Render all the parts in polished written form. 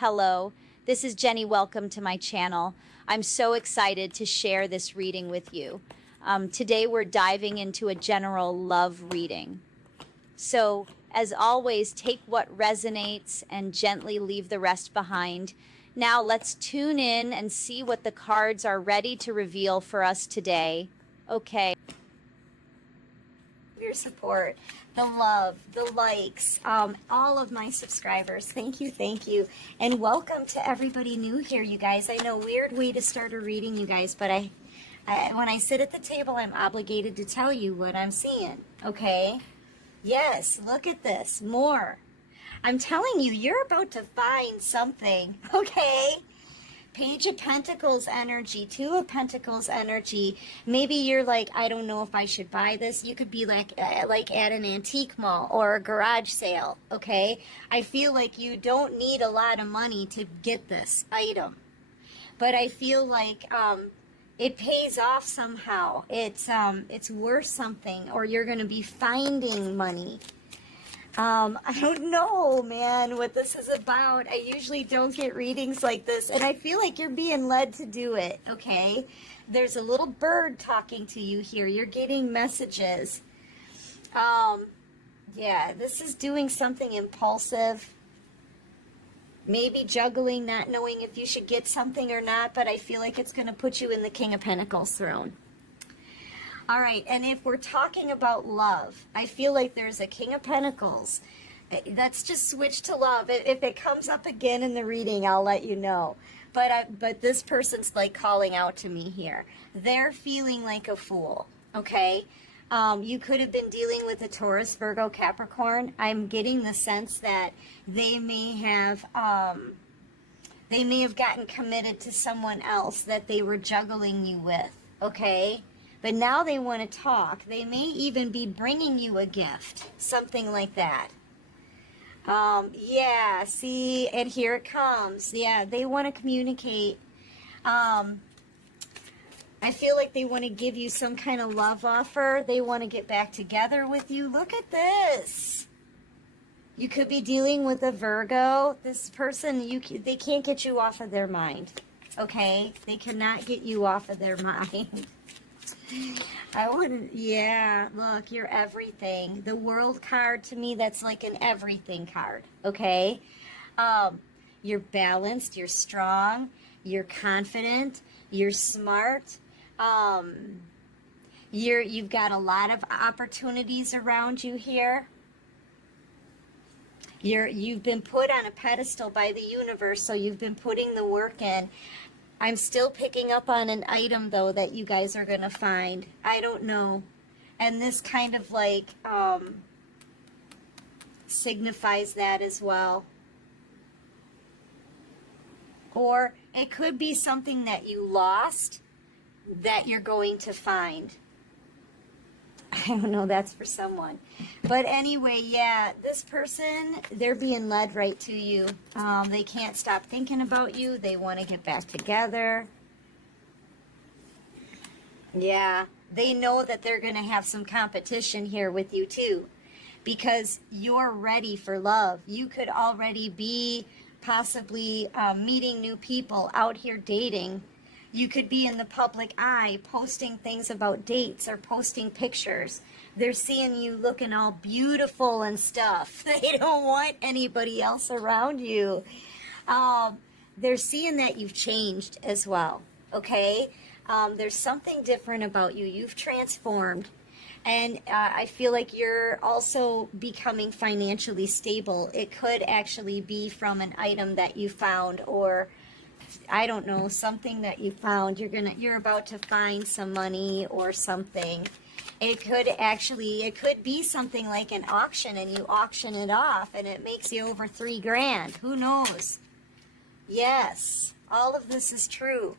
Hello, this is Jenny. Welcome to my channel. I'm so excited to share this reading with you. Today we're diving into a general love reading. So, as always, take what resonates and gently leave the rest behind. Now let's tune in and see what the cards are ready to reveal for us today. Okay. Your support, the love, the likes, all of my subscribers. Thank you, and welcome to everybody new here, you guys. I know, weird way to start a reading, you guys, but I when I sit at the table, I'm obligated to tell you what I'm seeing. Okay? Yes, look at this. More. I'm telling you, you're about to find something. Okay? Page of Pentacles energy, Two of Pentacles energy. Maybe you're like, I don't know if I should buy this. You could be like at an antique mall or a garage sale, okay? I feel like you don't need a lot of money to get this item. But I feel like it pays off somehow. It's worth something, or you're going to be finding money. I don't know, man, what this is about. I usually don't get readings like this, and I feel like you're being led to do it, okay? There's a little bird talking to you here. You're getting messages. Yeah, this is doing something impulsive. Maybe juggling, not knowing if you should get something or not, but I feel like it's going to put you in the King of Pentacles throne. All right, and if we're talking about love, I feel like there's a King of Pentacles. Let's just switch to love. If it comes up again in the reading, I'll let you know. But this person's like calling out to me here. They're feeling like a fool, okay? You could have been dealing with a Taurus, Virgo, Capricorn. I'm getting the sense that they may have gotten committed to someone else that they were juggling you with, okay? But now they want to talk. They may even be bringing you a gift, something like that. Yeah, see, and here it comes. Yeah, they want to communicate. I feel like they want to give you some kind of love offer. They want to get back together with you. Look at this. You could be dealing with a Virgo. This person, they can't get you off of their mind. Okay? They cannot get you off of their mind. I wouldn't, yeah, look, you're everything. The World card, to me, that's like an everything card, okay? You're balanced, you're strong, you're confident, you're smart, you've got a lot of opportunities around you here. You've been put on a pedestal by the universe, so you've been putting the work in. I'm still picking up on an item, though, that you guys are going to find. I don't know. And this kind of like signifies that as well. Or it could be something that you lost that you're going to find. I don't know, that's for someone. But anyway, yeah, this person, they're being led right to you. They can't stop thinking about you. They want to get back together. Yeah, they know that they're going to have some competition here with you too, because you're ready for love. You could already be possibly meeting new people, out here dating. You could be in the public eye posting things about dates or posting pictures. They're seeing you looking all beautiful and stuff. They don't want anybody else around you. They're seeing that you've changed as well, okay? There's something different about you. You've transformed. And I feel like you're also becoming financially stable. It could actually be from an item that you found, or I don't know, something that you found. You're about to find some money or something. It could be something like an auction, and you auction it off and it makes you over $3,000. Who knows? Yes, all of this is true.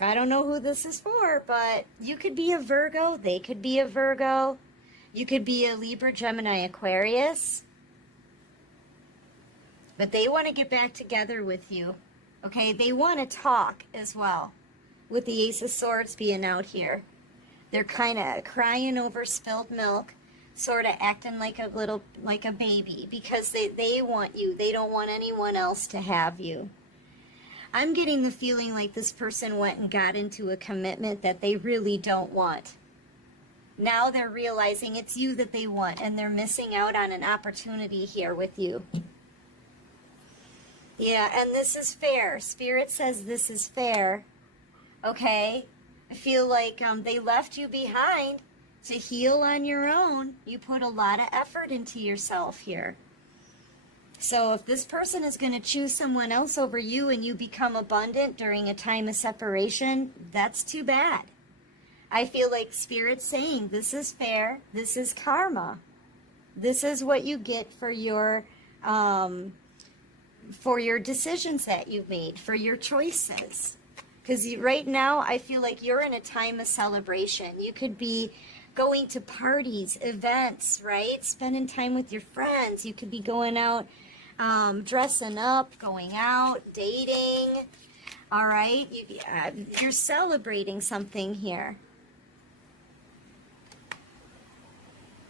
I don't know who this is for, but you could be a Virgo. They could be a Virgo. You could be a Libra, Gemini, Aquarius. But they want to get back together with you. Okay, they want to talk as well. With the Ace of Swords being out here. They're kind of crying over spilled milk. sort of acting like a baby because they want you. They don't want anyone else to have you. I'm getting the feeling like this person went and got into a commitment that they really don't want. Now they're realizing it's you that they want, and they're missing out on an opportunity here with you. Yeah, and this is fair. Spirit says this is fair. Okay? I feel like they left you behind to heal on your own. You put a lot of effort into yourself here. So if this person is going to choose someone else over you and you become abundant during a time of separation, that's too bad. I feel like Spirit's saying this is fair. This is karma. This is what you get for your decisions that you've made, for your choices. Because right now, I feel like you're in a time of celebration. You could be going to parties, events, right? Spending time with your friends. You could be going out, dressing up, going out, dating. All right? You're celebrating something here.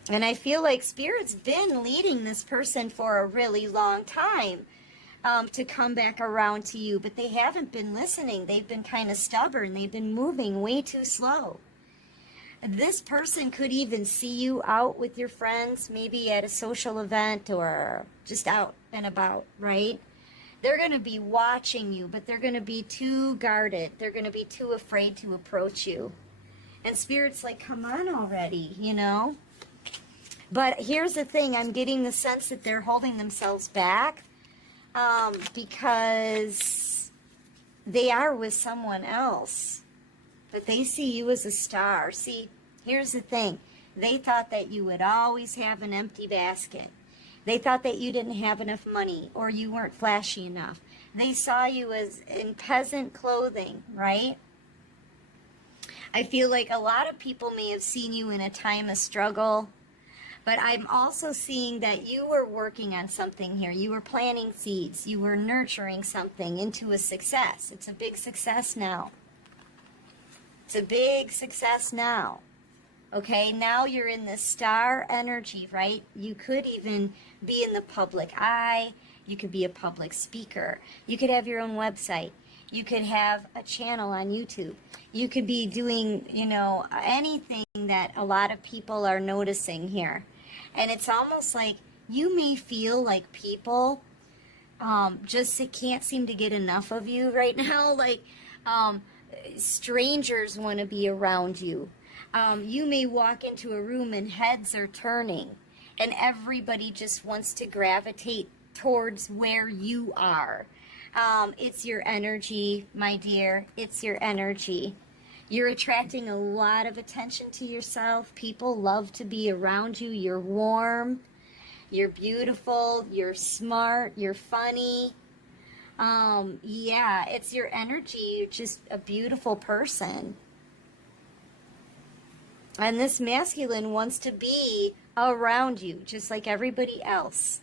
And I feel like Spirit's been leading this person for a really long time to come back around to you, but they haven't been listening. They've been kind of stubborn. They've been moving way too slow. This person could even see you out with your friends, maybe at a social event or just out and about, right? They're going to be watching you, but they're going to be too guarded. They're going to be too afraid to approach you. And Spirit's like, come on already, you know? But here's the thing. I'm getting the sense that they're holding themselves back because they are with someone else. But they see you as a star. See, here's the thing. They thought that you would always have an empty basket. They thought that you didn't have enough money or you weren't flashy enough. They saw you as in peasant clothing, right? I feel like a lot of people may have seen you in a time of struggle. But I'm also seeing that you were working on something here. You were planting seeds. You were nurturing something into a success. It's a big success now. It's a big success now. Okay, now you're in the star energy, right? You could even be in the public eye. You could be a public speaker. You could have your own website. You could have a channel on YouTube. You could be doing, you know, anything that a lot of people are noticing here. And it's almost like you may feel like people just can't seem to get enough of you right now. Like strangers want to be around you. You may walk into a room and heads are turning. And everybody just wants to gravitate towards where you are. It's your energy, my dear. It's your energy. You're attracting a lot of attention to yourself. People love to be around you. You're warm. You're beautiful. You're smart. You're funny. Yeah, it's your energy. You're just a beautiful person. And this masculine wants to be around you, just like everybody else.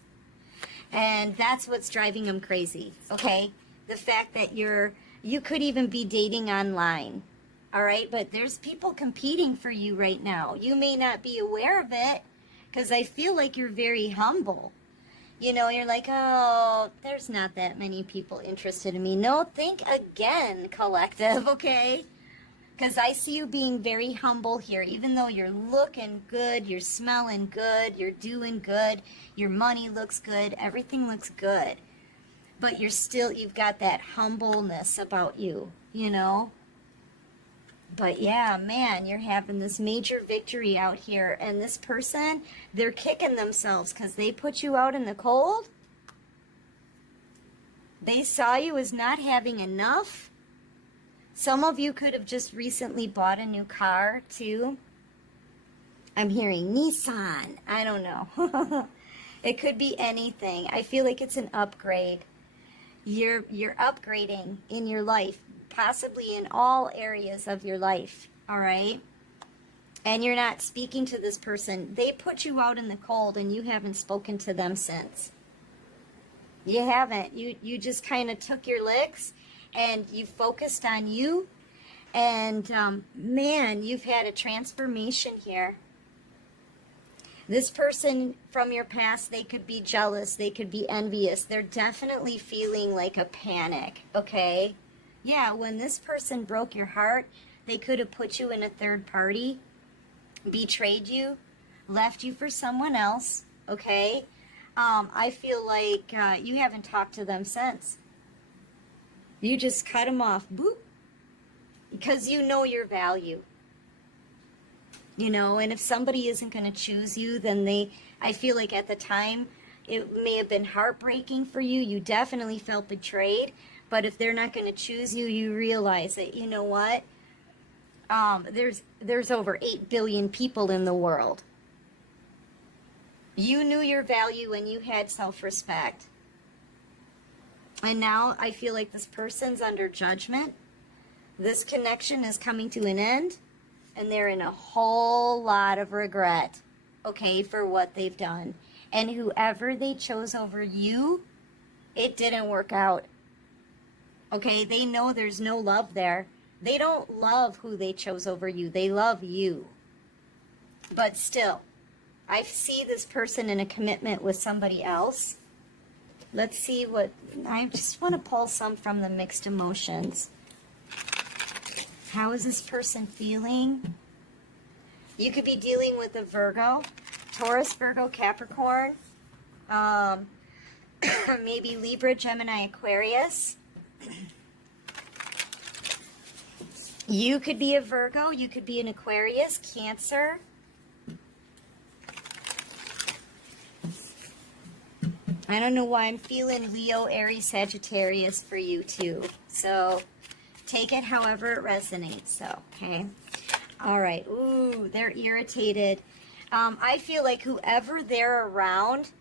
And that's what's driving them crazy, okay? The fact that you could even be dating online. All right, but there's people competing for you right now. You may not be aware of it because I feel like you're very humble. You know, you're like, oh, there's not that many people interested in me. No, think again, collective, okay? Because I see you being very humble here. Even though you're looking good, you're smelling good, you're doing good, your money looks good, everything looks good. But you've got that humbleness about you, you know? But yeah, man, you're having this major victory out here. And this person, they're kicking themselves because they put you out in the cold. They saw you as not having enough. Some of you could have just recently bought a new car, too. I'm hearing Nissan. I don't know. It could be anything. I feel like it's an upgrade. You're upgrading in your life. Possibly in all areas of your life, all right? And you're not speaking to this person. They put you out in the cold and you haven't spoken to them since. You haven't. You just kind of took your licks and you focused on you. And man, you've had a transformation here. This person from your past, they could be jealous, they could be envious. They're definitely feeling like a panic, okay? Yeah, when this person broke your heart, they could have put you in a third party, betrayed you, left you for someone else, okay? I feel like you haven't talked to them since. You just cut them off, boop, because you know your value. You know, and if somebody isn't going to choose you, then I feel like at the time, it may have been heartbreaking for you. You definitely felt betrayed. But if they're not going to choose you, you realize that, you know what? There's over 8 billion people in the world. You knew your value and you had self-respect. And now I feel like this person's under judgment. This connection is coming to an end. And they're in a whole lot of regret, okay, for what they've done. And whoever they chose over you, it didn't work out. Okay, they know there's no love there. They don't love who they chose over you. They love you. But still, I see this person in a commitment with somebody else. Let's see what, I just want to pull some from the mixed emotions. How is this person feeling? You could be dealing with a Virgo, Taurus, Virgo, Capricorn, maybe Libra, Gemini, Aquarius. You could be a Virgo, you could be an Aquarius, Cancer. I don't know why I'm feeling Leo, Aries, Sagittarius for you too. So take it however it resonates. So, okay. All right. Ooh, they're irritated. I feel like whoever they're around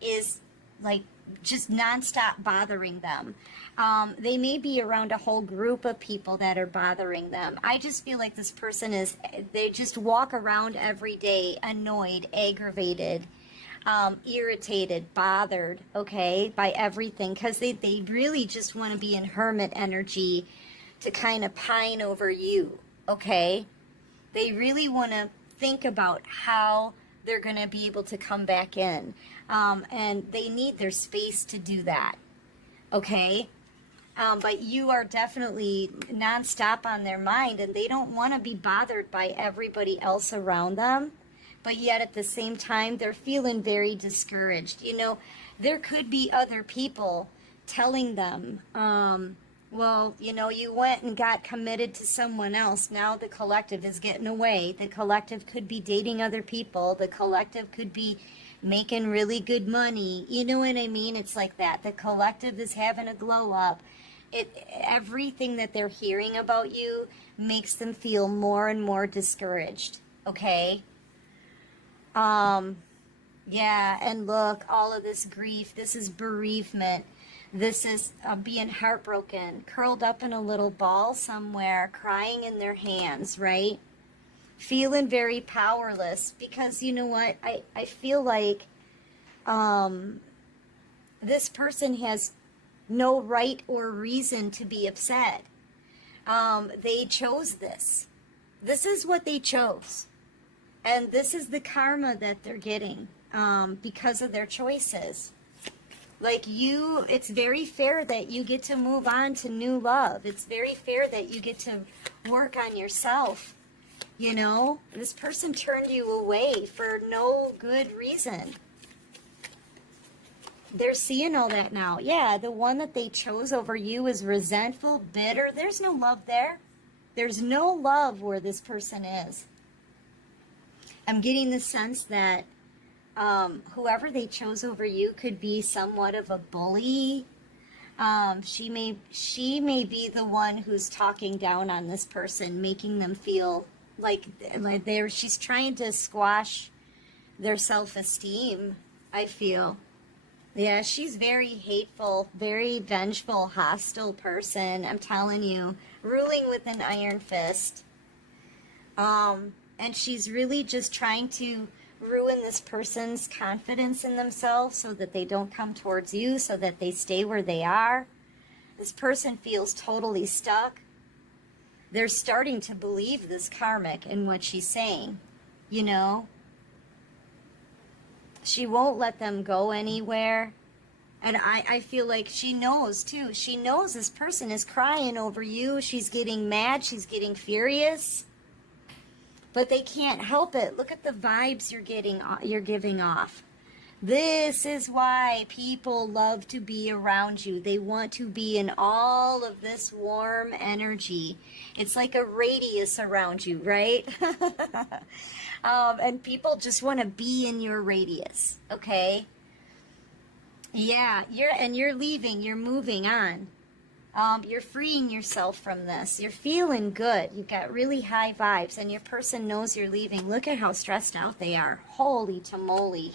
is like just nonstop bothering them. They may be around a whole group of people that are bothering them. I just feel like this person they just walk around every day annoyed, aggravated, irritated, bothered, okay, by everything, because they really just want to be in hermit energy to kind of pine over you, okay? They really want to think about how they're going to be able to come back in, and they need their space to do that, okay? But you are definitely nonstop on their mind, and they don't want to be bothered by everybody else around them. But yet at the same time, they're feeling very discouraged. You know, there could be other people telling them, well, you know, you went and got committed to someone else. Now the collective is getting away. The collective could be dating other people. The collective could be making really good money. You know what I mean? It's like that. The collective is having a glow up. Everything that they're hearing about you makes them feel more and more discouraged. Okay? Yeah, and look, all of this grief, this is bereavement, this is being heartbroken, curled up in a little ball somewhere, crying in their hands, right? Feeling very powerless, because you know what, I feel like this person has no right or reason to be upset. They chose this. This is what they chose. And this is the karma that they're getting because of their choices. Like it's very fair that you get to move on to new love. It's very fair that you get to work on yourself. You know, this person turned you away for no good reason. They're seeing all that now. Yeah, the one that they chose over you is resentful, bitter. There's no love there. There's no love where this person is. I'm getting the sense that whoever they chose over you could be somewhat of a bully. She may be the one who's talking down on this person, making them feel like she's trying to squash their self-esteem, I feel. Yeah, she's very hateful, very vengeful, hostile person, I'm telling you, ruling with an iron fist. And she's really just trying to ruin this person's confidence in themselves so that they don't come towards you, so that they stay where they are. This person feels totally stuck. They're starting to believe this karmic in what she's saying, you know? She won't let them go anywhere. And I feel like she knows, too. She knows this person is crying over you. She's getting mad. She's getting furious. But they can't help it. Look at the vibes you're giving off. This is why people love to be around you. They want to be in all of this warm energy. It's like a radius around you, right? And people just want to be in your radius, okay? Yeah, you're leaving, you're moving on. You're freeing yourself from this. You're feeling good. You've got really high vibes, and your person knows you're leaving. Look at how stressed out they are. Holy tamale.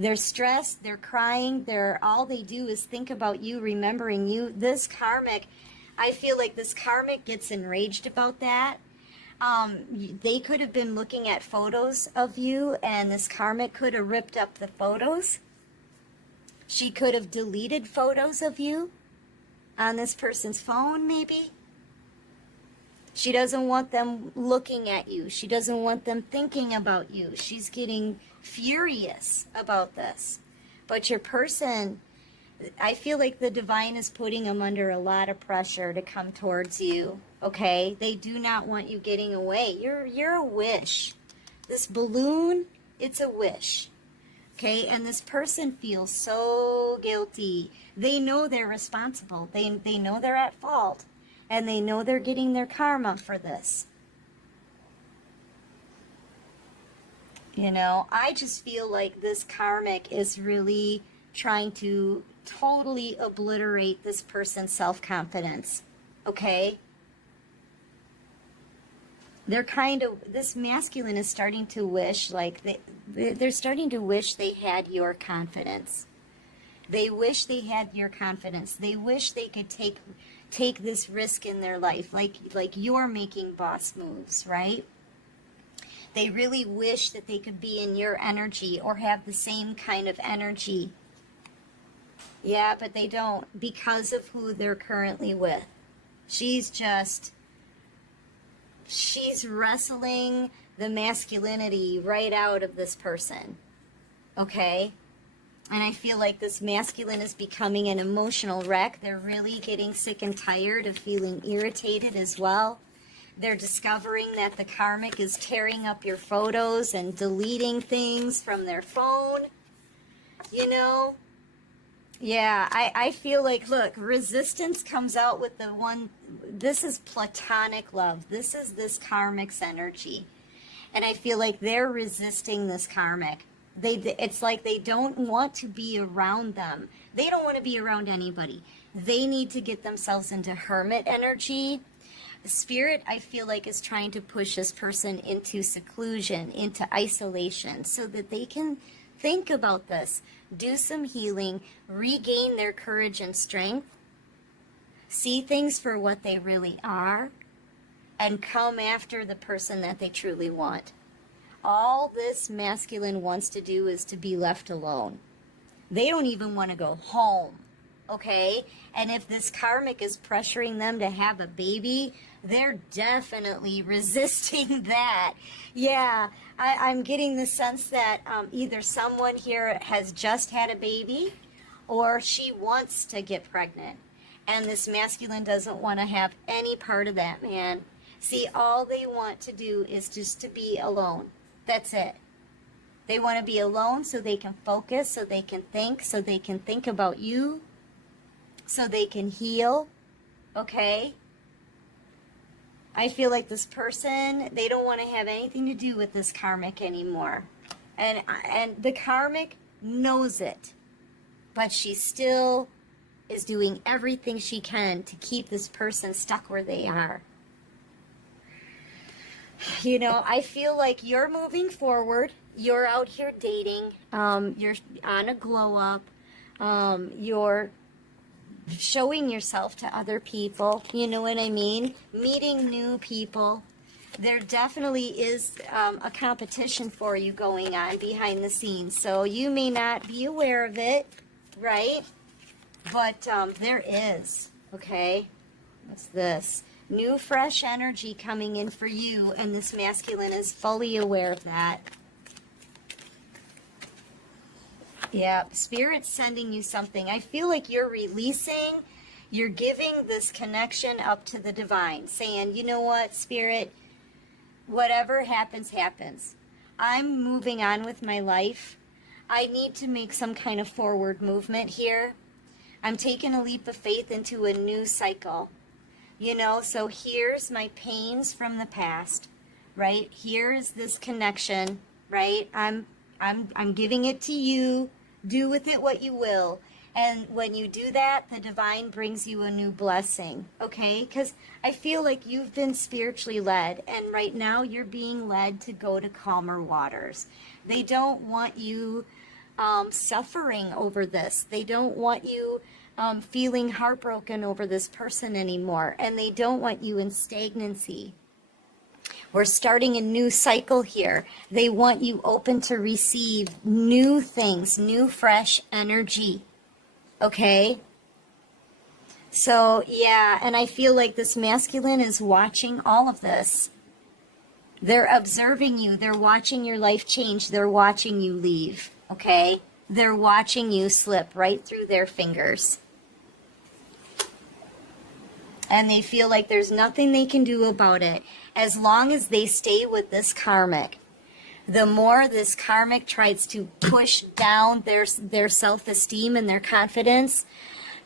They're stressed, they're crying, all they do is think about you, remembering you. This karmic, I feel like this karmic gets enraged about that. They could have been looking at photos of you, and this karmic could have ripped up the photos. She could have deleted photos of you on this person's phone, maybe. She doesn't want them looking at you. She doesn't want them thinking about you. She's getting furious about this. But your person, I feel like the divine is putting them under a lot of pressure to come towards you, okay? They do not want you getting away. You're a wish. This balloon, it's a wish. Okay, and this person feels so guilty. They know they're responsible. They know they're at fault. And they know they're getting their karma for this. You know, I just feel like this karmic is really trying to totally obliterate this person's self-confidence. Okay? They're kind of, this masculine is starting to wish, like, they're starting to wish they had your confidence. They wish they had your confidence. They wish they could take this risk in their life, like you're making boss moves, right? They really wish that they could be in your energy or have the same kind of energy. Yeah, but they don't because of who they're currently with. She's wrestling the masculinity right out of this person, okay? And I feel like this masculine is becoming an emotional wreck. They're really getting sick and tired of feeling irritated as well. They're discovering that the karmic is tearing up your photos and deleting things from their phone, you know? Yeah, I feel like, look, resistance comes out with the one, this is platonic love. This is this karmic's energy. And I feel like they're resisting this karmic. It's like they don't want to be around them. They don't want to be around anybody. They need to get themselves into hermit energy. Spirit, I feel like, is trying to push this person into seclusion, into isolation, so that they can think about this, do some healing, regain their courage and strength, see things for what they really are, and come after the person that they truly want. All this masculine wants to do is to be left alone. They don't even want to go home, okay? And if this karmic is pressuring them to have a baby, they're definitely resisting that. Yeah, I'm getting the sense that either someone here has just had a baby or she wants to get pregnant. And this masculine doesn't want to have any part of that, man. See, all they want to do is just to be alone. That's it. They want to be alone so they can focus, so they can think about you, so they can heal, okay? I feel like this person, they don't want to have anything to do with this karmic anymore. And the karmic knows it, but she still is doing everything she can to keep this person stuck where they are. You know, I feel like you're moving forward. You're out here dating. You're on a glow up. You're showing yourself to other people. You know what I mean? Meeting new people. There definitely is a competition for you going on behind the scenes. So you may not be aware of it, right? But there is, okay? What's this? New, fresh energy coming in for you, and this masculine is fully aware of that. Yeah, Spirit's sending you something. I feel like you're releasing, you're giving this connection up to the divine, saying, you know what, Spirit, whatever happens, happens. I'm moving on with my life. I need to make some kind of forward movement here. I'm taking a leap of faith into a new cycle. You know, so here's my pains from the past, right? Here's this connection, right? I'm giving it to you. Do with it what you will. And when you do that, the divine brings you a new blessing, okay? Because I feel like you've been spiritually led, and right now you're being led to go to calmer waters. They don't want you suffering over this. They don't want you feeling heartbroken over this person anymore, and they don't want you in stagnancy. We're starting a new cycle here. They want you open to receive new things, new fresh energy. Okay? So, yeah, and I feel like this masculine is watching all of this. They're observing you. They're watching your life change. They're watching you leave. Okay? They're watching you slip right through their fingers. And they feel like there's nothing they can do about it as long as they stay with this karmic. The more this karmic tries to push down their self-esteem and their confidence,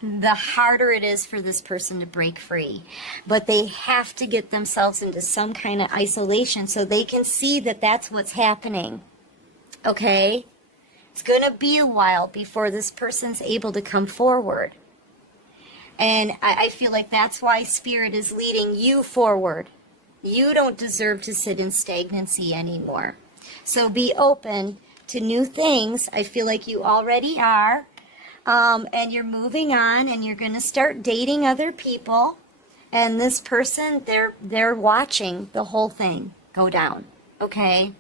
the harder it is for this person to break free. But they have to get themselves into some kind of isolation so they can see that that's what's happening. Okay? It's going to be a while before this person's able to come forward. And I feel like that's why Spirit is leading you forward. You don't deserve to sit in stagnancy anymore. So be open to new things. I feel like you already are. And you're moving on, and you're going to start dating other people. And this person, they're watching the whole thing go down. Okay?